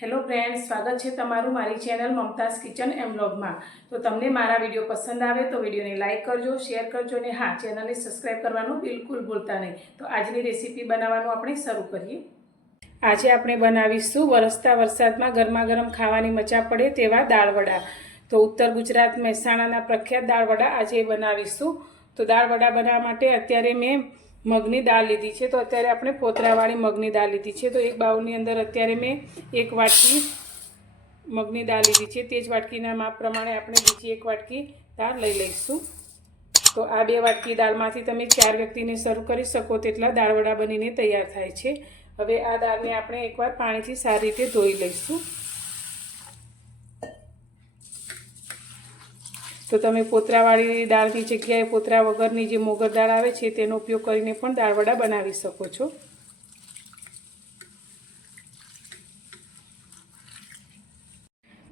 Hello friends, સ્વાગત છે તમારું મારી ચેનલ મમતાઝ કિચન એન્ડ વ્લોગમાં। તો તમને મારા વિડીયો પસંદ આવે તો વિડીયોને લાઇક કરજો, શેર કરજો અને હા, ચેનલને સબસ્ક્રાઈબ કરવાનું બિલકુલ ભૂલતા નહીં। તો આજની રેસીપી બનાવવાનું આપણે શરૂ કરીએ। આજે આપણે બનાવીશું વરસતા વરસાદમાં ગરમા ગરમ ખાવાની મજા પડે તેવા દાળ વડા। તો ઉત્તર ગુજરાત મહેસાણાના પ્રખ્યાત દાળ વડા આજે બનાવીશું। તો દાળ વડા બનાવવા માટે અત્યારે મેં મગની દાળ લીધી છે। તો અત્યારે આપણે ફોતરાવાળી મગની દાળ લીધી છે। તો એક બાઉલની અંદર અત્યારે મેં એક વાટકી મગની દાળ લીધી છે। તે જ વાટકીના માપ પ્રમાણે આપણે બીજી એક વાટકી દાળ લઈ લઈશું। તો આ 2 વાટકી દાળમાંથી તમે 4 વ્યક્તિને સર્વ કરી શકો તેટલા દાળ વડા બનીને તૈયાર થાય છે। હવે આ દાળને આપણે એકવાર પાણીથી સારી રીતે ધોઈ લઈશું। તો તમે ફોતરાવાળી દાળની જગ્યાએ ફોતરા વગરની જે મોગર દાળ આવે છે તેનો ઉપયોગ કરીને પણ દાળ વડા બનાવી શકો છો।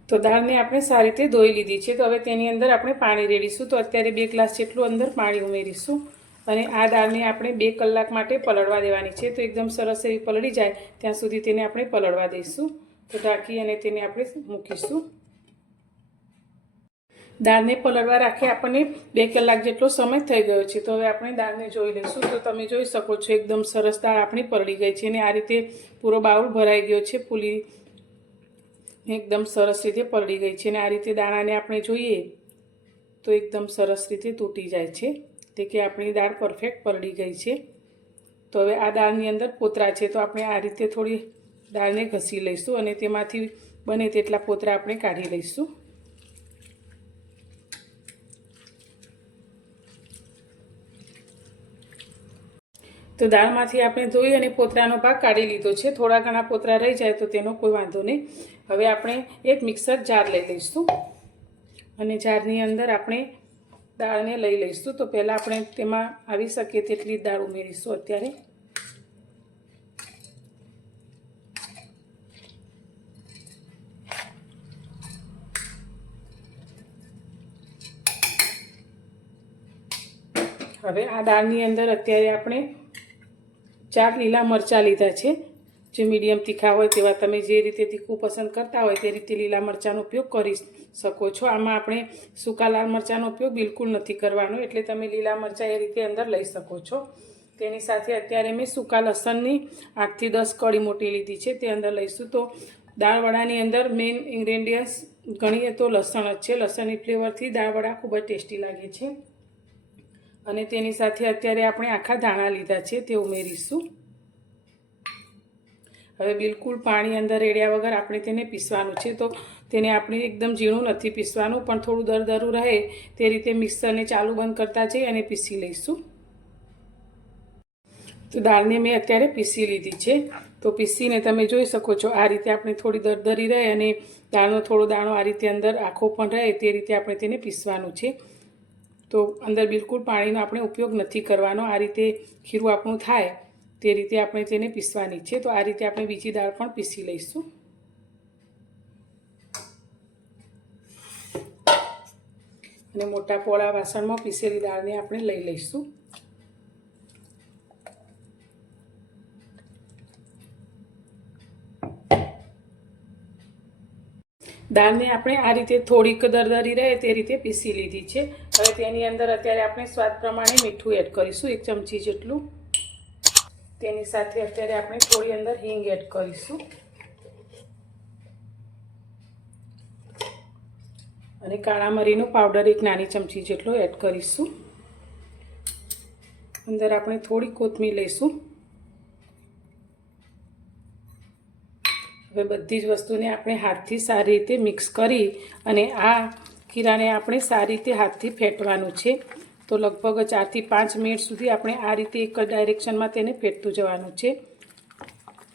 તો દાળને આપણે સારી રીતે ધોઈ લીધી છે। તો હવે તેની અંદર આપણે પાણી રેડીશું। તો અત્યારે 2 ગ્લાસ જેટલું અંદર પાણી ઉમેરીશું અને આ દાળને આપણે 2 કલાક માટે પલળવા દેવાની છે। તો એકદમ સરસ એવી પલળી જાય ત્યાં સુધી તેને આપણે પલળવા દઈશું। તો ઢાંકી અને તેને આપણે મૂકીશું। દાળને પલળવા રાખી આપણને 2 કલાક જેટલો સમય થઈ ગયો છે। તો હવે આપણે દાળને જોઈ લઈશું। તો તમે જોઈ શકો છો એકદમ સરસ દાળ આપણી પલળી ગઈ છે અને આ રીતે પૂરો બાઉલ ભરાઈ ગયો છે, ફૂલી એકદમ સરસ રીતે પલળી ગઈ છે। અને આ રીતે દાણાને આપણે જોઈએ તો એકદમ સરસ રીતે તૂટી જાય છે, તે કે આપણી દાળ પરફેક્ટ પલળી ગઈ છે। તો હવે આ દાળની અંદર પોતરા છે, તો આપણે આ રીતે થોડી દાળને ઘસી લઈશું અને તેમાંથી બને તેટલા પોતરા આપણે કાઢી લઈશું। તો દાળમાંથી આપણે ધોઈ અને પોતરાનો ભાગ કાઢી લીધો છે। થોડા ઘણા પોતરા રહી જાય તો તેનો કોઈ વાંધો નહીં। હવે આપણે એક મિક્સર જાર લઈ લઈશું અને જારની અંદર આપણે દાળને લઈ લઈશું। તો પહેલાં આપણે તેમાં આવી શકે તેટલી દાળ ઉમેરીશું। અત્યારે હવે આ દાળની અંદર અત્યારે આપણે 4 લીલા મરચાં લીધા છે, જે મીડિયમ તીખા હોય તેવા। તમે જે રીતે તીખું પસંદ કરતા હોય તે રીતે લીલા મરચાંનો ઉપયોગ કરી શકો છો। આમાં આપણે સૂકા લાલ મરચાંનો ઉપયોગ બિલકુલ નથી કરવાનો, એટલે તમે લીલા મરચાં એ રીતે અંદર લઈ શકો છો। તેની સાથે અત્યારે મેં સૂકા લસણની 8 થી 10 કળી મોટી લીધી છે, તે અંદર લઈશું। તો દાળ વડાની અંદર મેઇન ઇન્ગ્રેડિયન્ટ્સ ગણીએ તો લસણ જ છે। લસણની ફ્લેવરથી દાળ વડા ખૂબ જ ટેસ્ટી લાગે છે। અને તેની સાથે અત્યારે આપણે આખા ધાણા લીધા છે, તે ઉમેરીશું। હવે બિલકુલ પાણી અંદર રેડ્યા વગર આપણે તેને પીસવાનું છે। તો તેને આપણે એકદમ ઝીણું નથી પીસવાનું, પણ થોડું દરદરું રહે તે રીતે મિક્સરને ચાલુ બંધ કરતા જઈ અને પીસી લઈશું। તો દાળને મેં અત્યારે પીસી લીધી છે। તો પીસીને તમે જોઈ શકો છો આ રીતે આપણે થોડી દરદરી રહે અને દાળનો થોડો દાણો આ રીતે અંદર આખો પણ રહે તે રીતે આપણે તેને પીસવાનું છે। તો અંદર બિલકુલ પાણીનો આપણે ઉપયોગ નથી કરવાનો। આ રીતે ખીરું આપણું થાય તે રીતે આપણે તેને પીસવાની છે। તો આ રીતે આપણે બીજી દાળ પણ પીસી લઈશું અને મોટા પોળા વાસણમાં પીસેલી દાળને આપણે લઈ લઈશું। દાળને આપણે આ રીતે થોડીક દરદરી રહે તે રીતે પીસી લીધી છે। હવે તેની અંદર અત્યારે આપણે સ્વાદ પ્રમાણે મીઠું એડ કરીશું, 1 ચમચી જેટલું। તેની સાથે અત્યારે આપણે થોડી અંદર હિંગ એડ કરીશું અને કાળા મરીનો પાવડર 1 નાની ચમચી જેટલો એડ કરીશું। અંદર આપણે થોડી કોથમીર લઈશું। હવે બધી જ વસ્તુને આપણે હાથથી સારી રીતે મિક્સ કરી અને આ ખીરાને આપણે સારી રીતે હાથથી ફેટવાનું છે। તો લગભગ 4 થી 5 મિનિટ સુધી આપણે આ રીતે એક જ ડાયરેક્શનમાં તેને ફેટતું જવાનું છે।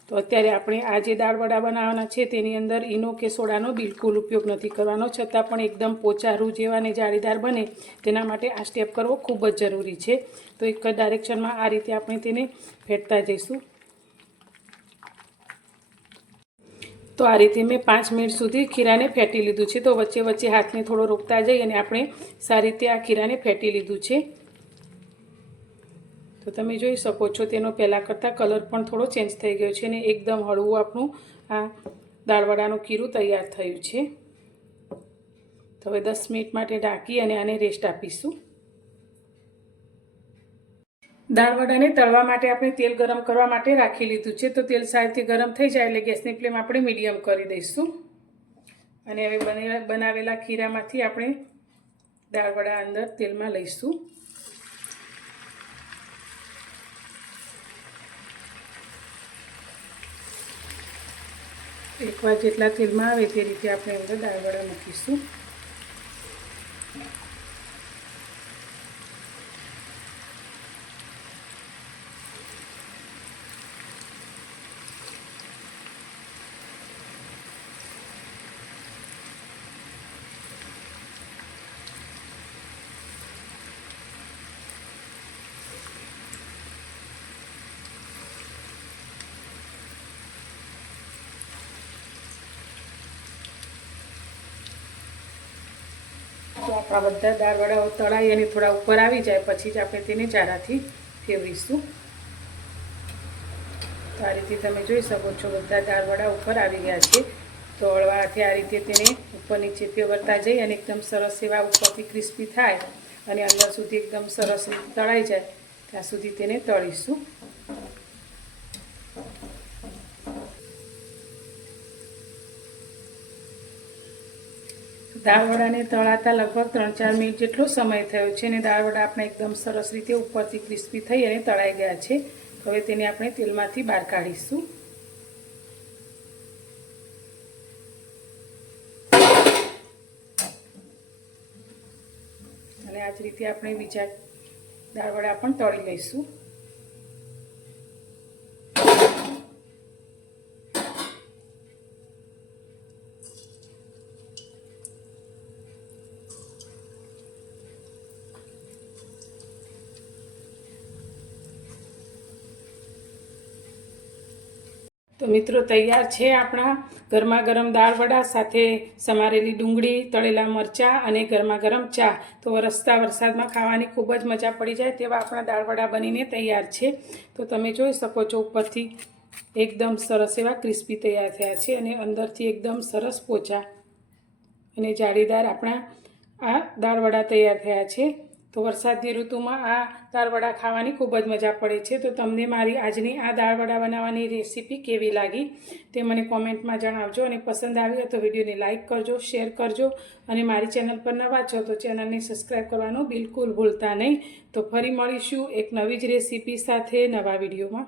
તો અત્યારે આપણે આ જે દાળ વડા બનાવવાના છે તેની અંદર ઈનો કે સોડાનો બિલકુલ ઉપયોગ નથી કરવાનો, છતાં પણ એકદમ પોચા રૂ જેવા અને જાળીદાર બને તેના માટે આ સ્ટેપ કરવો ખૂબ જ જરૂરી છે। તો એક જ ડાયરેક્શનમાં આ રીતે આપણે તેને ફેટતા જઈશું। તો આ રીતે મેં 5 મિનિટ સુધી ખીરાને ફેટી લીધું છે। તો વચ્ચે વચ્ચે હાથને થોડો રોકતા જઈ અને આપણે સારી રીતે આ ખીરાને ફેટી લીધું છે। તો તમે જોઈ શકો છો તેનો પહેલાં કરતાં કલર પણ થોડો ચેન્જ થઈ ગયો છે અને એકદમ હળવું આપણું આ દાળવડાનું ખીરું તૈયાર થયું છે. તો હવે 10 મિનિટ માટે ઢાંકી અને આને રેસ્ટ આપીશું. દાળવડાને તળવા માટે આપણે તેલ ગરમ કરવા માટે રાખી લીધું છે. તો તેલ સારી ગરમ થઈ જાય એટલે ગેસની ફ્લેમ આપણે મીડિયમ કરી દઈશું. અને હવે બનાવેલા ખીરામાંથી આપણે દાળવડા અંદર તેલમાં લઈશું. એકવાર જેટલા તેલમાં આવે તે રીતે આપણે અંદર દાળવડા મૂકીશું. તો આપણા બધા દાળવડાઓ તળાઈ અને થોડા ઉપર આવી જાય પછી જ આપણે તેને ચારાથી ફેરવીશું. તો આ રીતે તમે જોઈ શકો છો બધા દાળવડા ઉપર આવી ગયા છે. તો હળવાથી આ રીતે તેને ઉપર નીચે ફેરવતા જઈ અને એકદમ સરસ એવા ઉપરથી ક્રિસ્પી થાય અને અંદર સુધી એકદમ સરસ રીતે તળાઈ જાય ત્યાં સુધી તેને તળીશું. દાળવડાને તળાતા લગભગ 3-4 મિનિટ જેટલો સમય થયો છે અને દાળવડા આપણે એકદમ સરસ રીતે ઉપરથી ક્રિસ્પી થઈ અને તળાઈ ગયા છે. હવે તેને આપણે તેલમાંથી બહાર કાઢીશું. અને આ જ રીતે આપણે બીજા દાળવડા પણ તળી લઈશું. તો મિત્રો તૈયાર છે આપણા ગરમા ગરમ દાળવડા સાથે સમારેલી ડુંગળી, તળેલા મરચાં અને ગરમા ગરમ ચા. તો વરસતા વરસાદમાં ખાવાની ખૂબ જ મજા પડી જાય તેવા આપણા દાળવડા બનીને તૈયાર છે. તો તમે જોઈ શકો છો ઉપરથી એકદમ સરસ એવા ક્રિસ્પી તૈયાર થયા છે અને અંદરથી એકદમ સરસ પોચા અને જાળીદાર આપણા આ દાળવડા તૈયાર થયા છે. તો વરસાદની ઋતુમાં આ દાળવડા ખાવાની ખૂબ જ મજા પડે છે. તો તમને મારી આજની આ દાળવડા બનાવવાની રેસીપી કેવી લાગી તે મને કોમેન્ટમાં જણાવજો. અને પસંદ આવી હોય તો વિડીયોને લાઇક કરજો, શેર કરજો અને મારી ચેનલ પર નવા છો તો ચેનલને સબસ્ક્રાઈબ કરવાનું બિલકુલ ભૂલતા નહીં. તો ફરી મળીશું એક નવી જ રેસીપી સાથે નવા વિડીયોમાં.